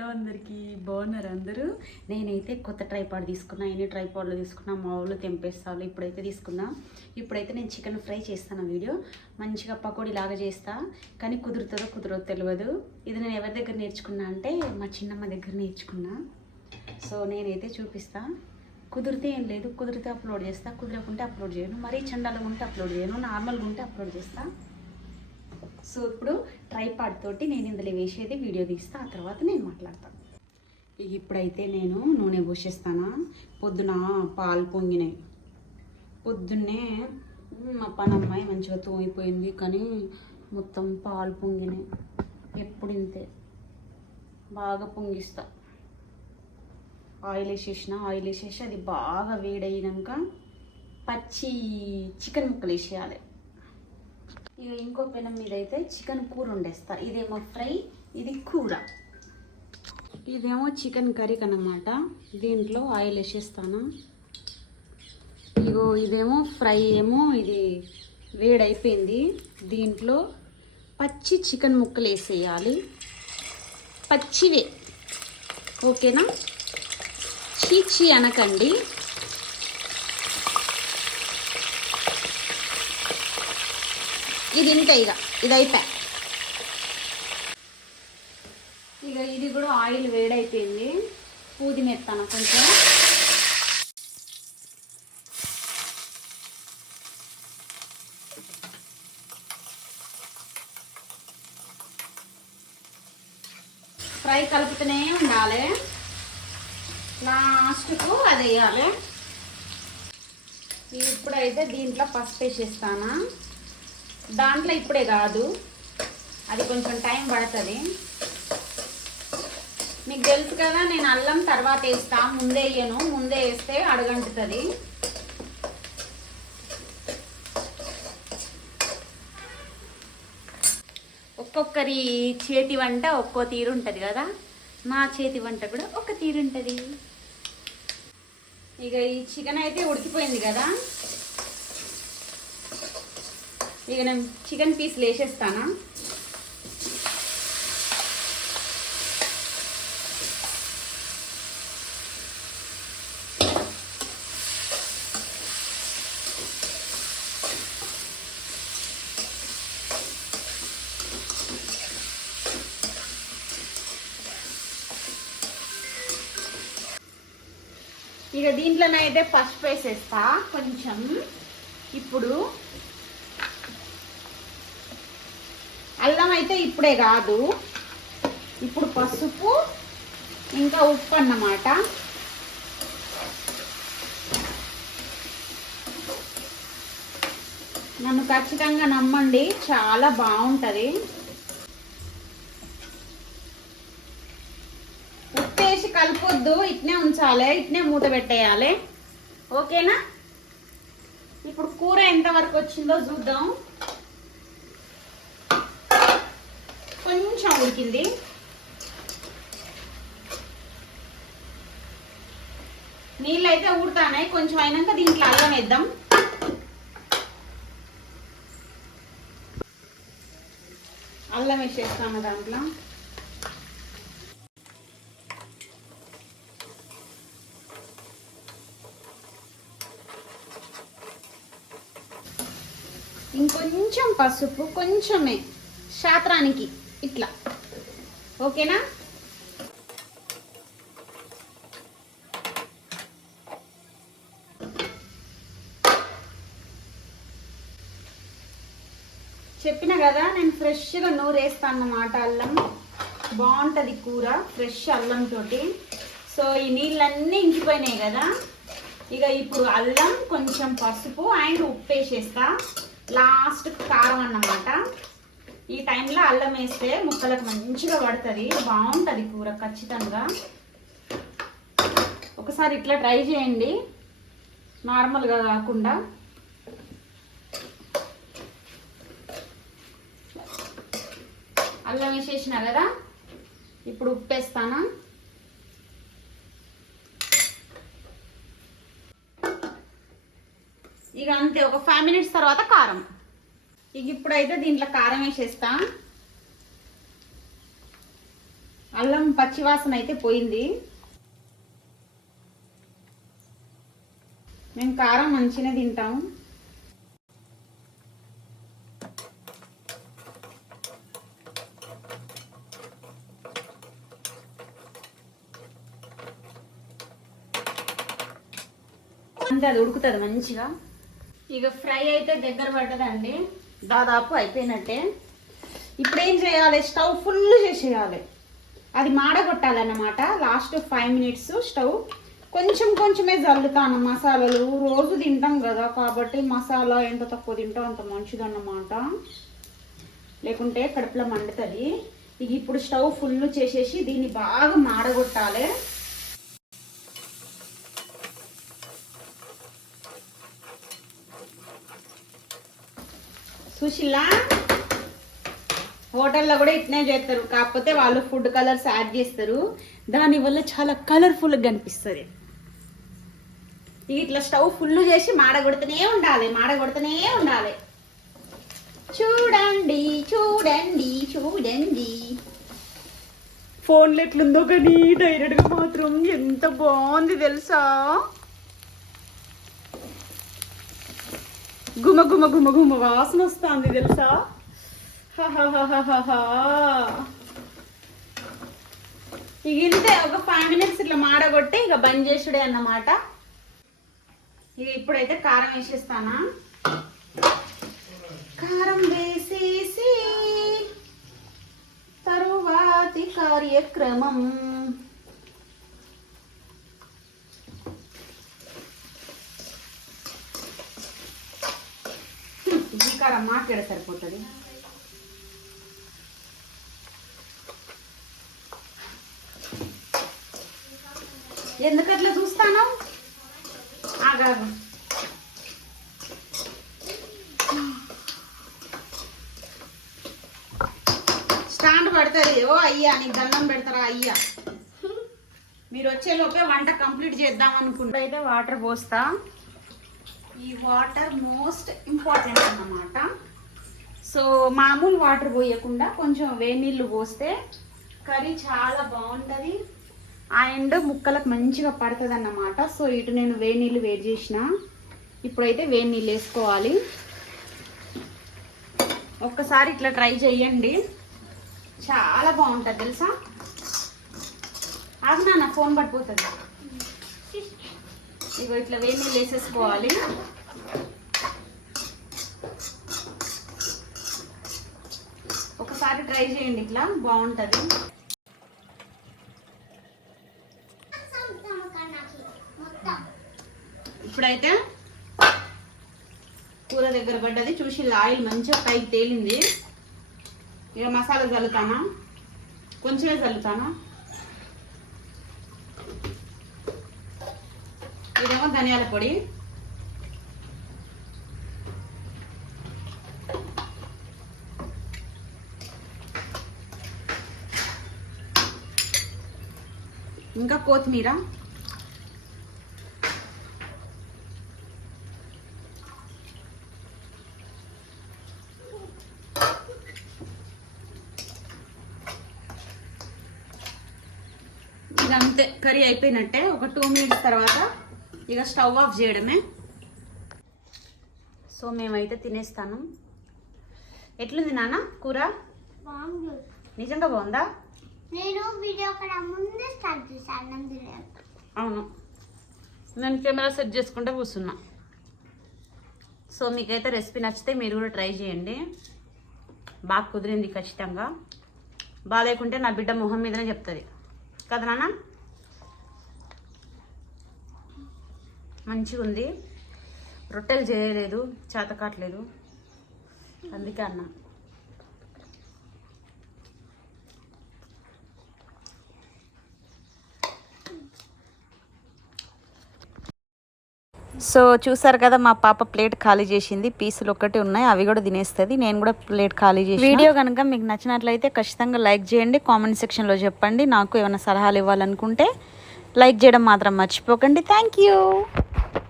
Hello అందరికీ బాగున్నారు అందరూ? నేనైతే కొత్త ట్రైపాడ్ తీసుకున్నా ఎన్ని ట్రైపాడ్లు తీసుకున్నా మా వాళ్ళు తెంపేస్తాను ఇప్పుడైతే తీసుకున్నా. ఇప్పుడైతే నేను చికెన్ ఫ్రై చేస్తాను వీడియో. మంచిగా పకోడీ లాగా చేస్తా కానీ కుదురుతుందో కుదరదో తెలియదు ఇది నేను ఎవరి దగ్గర నేర్చుకున్నా అంటే మా చిన్నమ్మ దగ్గర నేర్చుకున్నా. సో నేనైతే చూపిస్తా. కుదిరితే ఏం లేదు కుదిరితే అప్లోడ్ చేస్తా కుదరకుంటే అప్లోడ్ చేయను. మరీ చండాలుగా ఉంటే అప్లోడ్ చేయను నార్మల్గా ఉంటే అప్లోడ్ చేస్తా. సో ఇప్పుడు ట్రైపాడ్ తోటి నేను ఇందులో వేసేది వీడియో తీస్తా ఆ తర్వాత నేను మాట్లాడతాను ఇప్పుడైతే నేను నూనె పోసేస్తానా? పొద్దున పాలు పొంగినాయి. పొద్దున్నే మా పని అమ్మాయి మంచిగా తోమిపోయింది కానీ మొత్తం పాలు పొంగినాయి. ఎప్పుడు ఇంతే. బాగా పొంగిస్తా. ఆయిల్ వేసేసిన ఆయిల్ వేసేసి అది బాగా వేడయ్యాక పచ్చి చికెన్ ముక్కలు వేసేయాలి. ఇక ఇంకో పెనం మీద అయితే చికెన్ కూర వండేస్తా. ఇదేమో ఫ్రై ఇది కూర. ఇదేమో చికెన్ కర్రీ కనమాట దీంట్లో ఆయిల్ వేసేస్తాను. ఇగో ఇదేమో ఫ్రై ఏమో ఇది వేడైపోయింది. దీంట్లో పచ్చి చికెన్ ముక్కలు వేసేయాలి. పచ్చివే. ఓకేనా? చీచి అనకండి. ఇది ఇంతే ఇక ఇది అయిపోయా ఇక ఇది కూడా ఆయిల్ వేడైపోయింది. పుదీనా ఎత్తాను కొంచెం. ఫ్రై కలుపుతూనే ఉండాలి. లాస్ట్కు అది వేయాలి ఇప్పుడైతే దీంట్లో పసుపు వేసేస్తానా దాంట్లో ఇప్పుడే కాదు. అది కొంచెం టైం పడుతుంది. మీకు తెలుసు కదా నేను అల్లం తర్వాత వేస్తా. ముందే వేయను. ముందే వేస్తే అడగంటుతుంది. ఒక్కొక్కరి చేతి వంట ఒక్కో తీరు ఉంటుంది కదా. నా చేతి వంట కూడా ఒక తీరు ఉంటుంది. ఇక ఈ చికెన్ అయితే ఉడికిపోయింది కదా. ఇక నేను చికెన్ పీస్లు వేసేస్తానా ఇక దీంట్లోనైతే పసుపు వేసేస్తా కొంచెం. ఇప్పుడు అల్లం అయితే ఇప్పుడే కాదు. ఇప్పుడు పసుపు ఇంకా ఉప్పు అన్నమాట. నన్ను ఖచ్చితంగా నమ్మండి చాలా బాగుంటుంది. ఉప్పు వేసి కలపొద్దు ఇట్నే ఉంచాలి ఇట్నే మూత పెట్టేయాలి. ఓకేనా? ఇప్పుడు కూర ఎంతవరకు వచ్చిందో చూద్దాం కొంచెం ఉడికింది. నీళ్ళు అయితే ఊడుతానే కొంచెం అయినాక దీంట్లో అల్లం వేద్దాం. అల్లం వేసేస్తాము దాంట్లో. ఇంకొంచెం పసుపు కొంచెమే. శాత్రానికి ఇట్లా. ఓకేనా? చెప్పిన కదా నేను ఫ్రెష్గా నూరేస్తాను అన్నమాట అల్లం. బాగుంటుంది కూర ఫ్రెష్ అల్లం తోటి. సో ఈ నీళ్ళన్నీ ఇంకిపోయినాయి కదా. ఇక ఇప్పుడు అల్లం కొంచెం పసుపు అండ్ ఉప్పు వేసేస్తా లాస్ట్ కారం అన్నమాట. ఈ టైంలో అల్లం వేస్తే ముక్కలకు మంచిగా పడుతుంది బాగుంటుంది కూర ఖచ్చితంగా. ఒకసారి ఇట్లా ట్రై చేయండి నార్మల్గా కాకుండా. అల్లం వేసేసిన కదా ఇప్పుడు ఉప్పు వేస్తానా ఇక అంతే ఒక ఫైవ్ మినిట్స్ తర్వాత కారం. ఇక ఇప్పుడైతే దీంట్లో కారం వేసేస్తా. అల్లం పచ్చివాసన అయితే పోయింది. మేము కారం మంచిగా తింటాం. అంతే అది ఉడుకుతుంది మంచిగా. ఇక ఫ్రై అయితే దగ్గర పడ్డదండి దాదాపు అయిపోయినట్టే. ఇప్పుడు ఏం చేయాలి? స్టవ్ ఫుల్ చేసేయాలి. అది మాడగొట్టాలన్నమాట. లాస్ట్ ఫైవ్ మినిట్స్ స్టవ్ కొంచెం కొంచెమే జల్లుతాను. మసాలాలు రోజు తింటాం కదా కాబట్టి మసాలా ఎంత తక్కువ తింటాం అంత మంచిదన్నమాట. లేకుంటే కడుపులో మండుతుంది. ఇక ఇప్పుడు స్టవ్ ఫుల్ చేసేసి దీన్ని బాగా మాడగొట్టాలి. సుశీలా హోటల్లో కూడా ఇట్నే చేస్తారు. కాకపోతే వాళ్ళు ఫుడ్ కలర్స్ యాడ్ చేస్తారు. దానివల్ల చాలా కలర్ఫుల్గా కనిపిస్తుంది ఇట్లా స్టవ్ ఫుల్ చేసి మాడగొడుతూనే ఉండాలి మాడగొడుతూనే ఉండాలి. చూడండి చూడండి చూడండి. ఫోన్లో ఎట్లుందో కానీ డైరెక్ట్గా మాత్రం ఎంత బాగుంది తెలుసా? గుమ గుమ గుమ గుమ వాసన వస్తుంది తెలుసా ఇక ఇంతే ఒక ఫైవ్ మినిట్స్ ఇట్లా మాడగొట్టి ఇక బంద్ చేసుడే అన్నమాట ఇక ఇప్పుడైతే కారం వేసేస్తానా కారం వేసేసి తరువాతి కార్యక్రమం ఈ కారం మాట్లాడ సరిపోతుంది. ఎందుకు అట్లా చూస్తాను? ఆగాగు. స్టాండ్ పడుతుంది. ఓ అయ్యా నీకు దండం పెడతారా అయ్యా? మీరు వచ్చే లోపే వంట కంప్లీట్ చేద్దాం అనుకుంటే అయితే వాటర్ పోస్తా. ఈ వాటర్ మోస్ట్ ఇంపార్టెంట్ సో మామూలు వాటర్ పోయకుండా కొంచెం వేడి నీళ్ళు పోస్తే కర్రీ చాలా బాగుంటుంది. అండ్ ముక్కలకు మంచిగా పడుతుంది అన్నమాట సో ఇటు నేను వేడి నీళ్ళు వేడి చేసిన. ఇప్పుడైతే వేడి నీళ్ళు వేసుకోవాలి. ఒక్కసారి ఇట్లా ట్రై చేయండి చాలా బాగుంటుంది తెలుసా? ఆగు నా ఫోన్ పడిపోతుంది. ఇగో ఇట్లా వేడి నీళ్ళు వేసేసుకోవాలి ఒకసారి ట్రై చేయండి ఇట్లా. బాగుంటుంది. ఇప్పుడైతే కూర దగ్గర పడ్డది. చూసి ఆయిల్ మంచిగా పైకి తేలింది. ఇక మసాలా చల్లుతానా కొంచెమే చల్లుతానా ఇదేమో ధనియాల పొడి. ఇంకా కొత్తిమీర. అంతే కర్రీ అయిపోయినట్టే. ఒక టూ మినిట్స్ తర్వాత ఇక స్టవ్ ఆఫ్ చేయడమే. సో మేమైతే తినేస్తాను. ఎట్లుంది నాన్న కూర? నిజంగా బాగుందా? నేను వీడియో ముందే స్టార్ట్ చేశాను అన్నం అవును. నేను కెమెరా సెట్ చేసుకుంటే కూర్చున్నా. సో మీకైతే రెసిపీ నచ్చితే మీరు కూడా ట్రై చేయండి. బాగా కుదిరింది ఖచ్చితంగా. బాగాలేకుంటే నా బిడ్డ మొహం మీదనే చెప్తుంది. కదా నాన్న? మంచిగా ఉంది. రొట్టెలు చేయలేదు చేతకాట్లేదు అందుకే అన్నా. సో చూసారు కదా మా పాప ప్లేట్ ఖాళీ చేసింది. పీసులు ఒక్కటి ఉన్నాయి అవి కూడా తినేస్తుంది. నేను కూడా ప్లేట్ ఖాళీ చేసి వీడియో కనుక మీకు నచ్చినట్లయితే ఖచ్చితంగా లైక్ చేయండి కామెంట్ సెక్షన్లో చెప్పండి. నాకు ఏమైనా సలహాలు ఇవ్వాలనుకుంటే లైక్ చేయడం మాత్రం మర్చిపోకండి. Thank you.